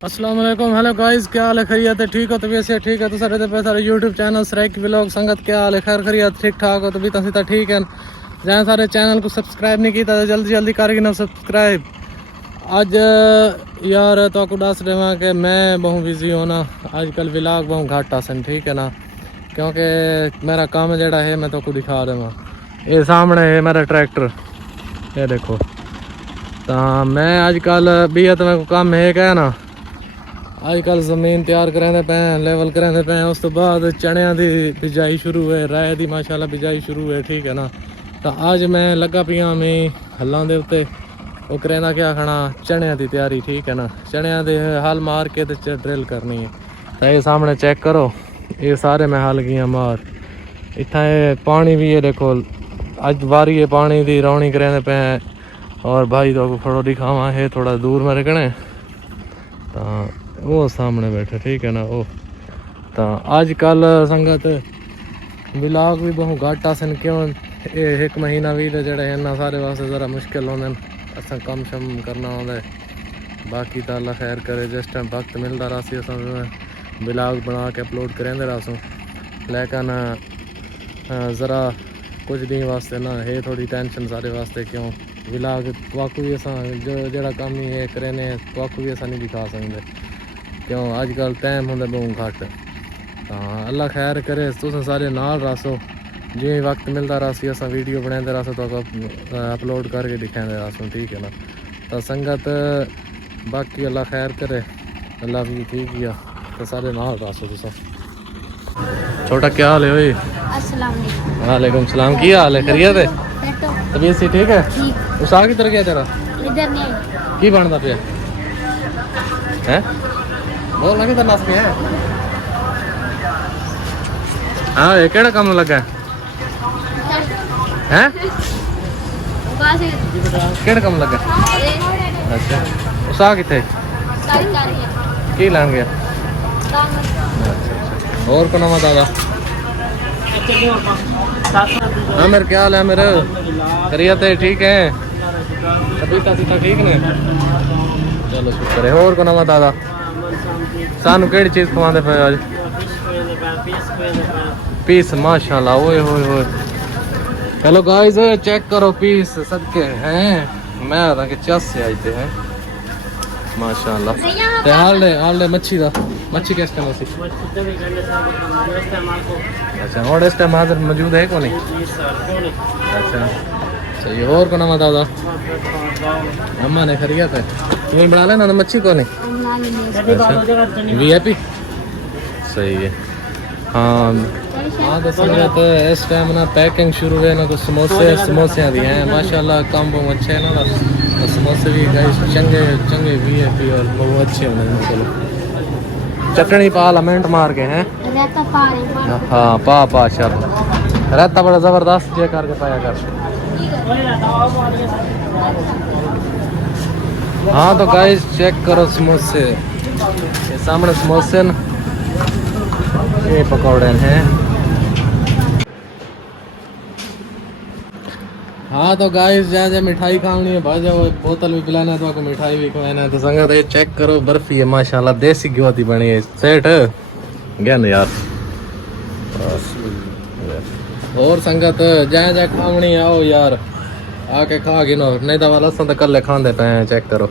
अस्सलाम वालेकुम। Hello guys, क्या हाल है? खैरियत है? ठीक हो? तबीयत से ठीक है तो सारे पे सारे यूट्यूब चैनल सराइक व्लॉग संगत क्या हाल है? खैर खैरियत ठीक ठाक हो? तबीयत सीता ठीक है? जहाँ सारे चैनल को सब्सक्राइब नहीं किया तो जल्दी जल्दी करके ना सब्सक्राइब। आज यार तो आपको दस देवा कि मैं बहुत बिजी हूँ ना, आजकल व्लॉग बहुत घट आसन, ठीक है ना, क्योंकि मेरा काम जड़ा है मैं तो को दिखा देवा। ये सामने है मेरा ट्रैक्टर, ये देखो। तो मैं अजकल भी तो मेरे को काम है क्या ना, अजकल जमीन तैयार करेंदे पे, लेवल करेंदे पे, उस तो बाद चनिया की बिजाई शुरू है, राय की माशाल्लाह बिजाई शुरू है, ठीक है ना। तो अज मैं लगा पिया मैं हलों के उत्ते वो करेंदा क्या खाना चनिया की तैयारी, ठीक है ना। चनिया के हल मार के तो ड्रिल करनी है। तो ये सामने चेक करो, ये सारे मैं हल गया मार। इतना पानी भी ये देखो, अज बारी है पानी की रौनी करेंदे पे। और भाई तो थोड़ा दिखावा है, थोड़ा दूर में रखने तो वो सामने बैठे, ठीक है ना। वो तो अजकल संगत व्लॉग भी बहुत घट आसन, क्यों ये एक महीना भी तो जड़े हैं सारे वास्ते ज़रा मुश्किल होंगे, असा कम शम करना होंगे। बाकी तो अल्लाह खैर करे, जिस टाइम वक्त मिलता रहा अस व्लॉग बना के अपलोड करेंदे रहा। लेकिन ज़रा कुछ दिन वास्ते ना है थोड़ी टेंशन सारे वास्ते, क्यों व्लॉग वाकू भी असा जो जड़ा काम ही है करेने वाकू भी असा नहीं दिखा सकते, क्यों अजकल टाइम होंगे बहुत घट। हाँ अल्लाह खैर करे, तुम सारे नाल रसो, जिमें वक्त मिलता रहा असा वीडियो बनाते रहा तो अपलोड करके दिखाते रहा, ठीक है ना। तो संगत बाकी अल्लाह खैर करे, अल्लाह भी ठीक किया तो सारे नाल रसो। तुम छोटा क्या हाल है भाई? अस्सलाम वालेकुम। वालेकुम सलाम, की हाल है? खैरियत है? तबीयत सी ठीक है? उसा की तरह क्या तेरा इधर नहीं की बनता पे है? बोल ना किधर नस है? हाँ ये केड़ा काम लगा है? केड़ा काम लगा? अच्छा उसा किथे की लान गया? और को नवा दादा हाँ मेरे क्या हाल है? मेरे खैरियत है? ठीक है? तबीयत सीता ठीक ने? चलो शुक्र है। और को नवा दादा सानू केड़ी चीज़ खवांदे पे आज? पीस माशाल्लाह, ओए होए होए। हेलो गाइस, चेक करो पीस सदके हैं, मैं आता कि चस से आते हैं माशाल्लाह। ते हाल दे मच्छी दा, मच्छी किस टाइम सी? अच्छा और इस टाइम हाजिर मौजूद है कौन? अच्छा सही। और को नवा दादा अम्मा ने खैरियत है? तुम्हें बना लेना ना मच्छी को नहीं? अच्छा वीआईपी सही है। हाँ हाँ तो संगत इस टाइम ना पैकिंग शुरू है ना, तो समोसे भी हैं माशाल्लाह, काम बहुत अच्छे है ना। तो समोसे भी चंगे चंगे वीआईपी और बहुत अच्छे होंगे। चलो चटनी पा लमेंट मार के हैं। हाँ पा शब रहता बड़ा ज़बरदस्त जे करके पाया कर। हाँ तो गाइस चेक करो समोसे, ये सामने समोसे न, ये पकौड़े हैं। हाँ तो गाइस जहाँ मिठाई खानी है भाई जाओ, बोतल भी पिलाना है तो आपको मिठाई भी खवाना है। तो संगत ये चेक करो बर्फी है माशाल्लाह, देसी घी की बनी है सेठ ज्ञान यार। और संगत जहाँ खावनी आओ यार आके खा गिनो, नहीं तो वाला तो कल खाते पे हैं। चेक करो।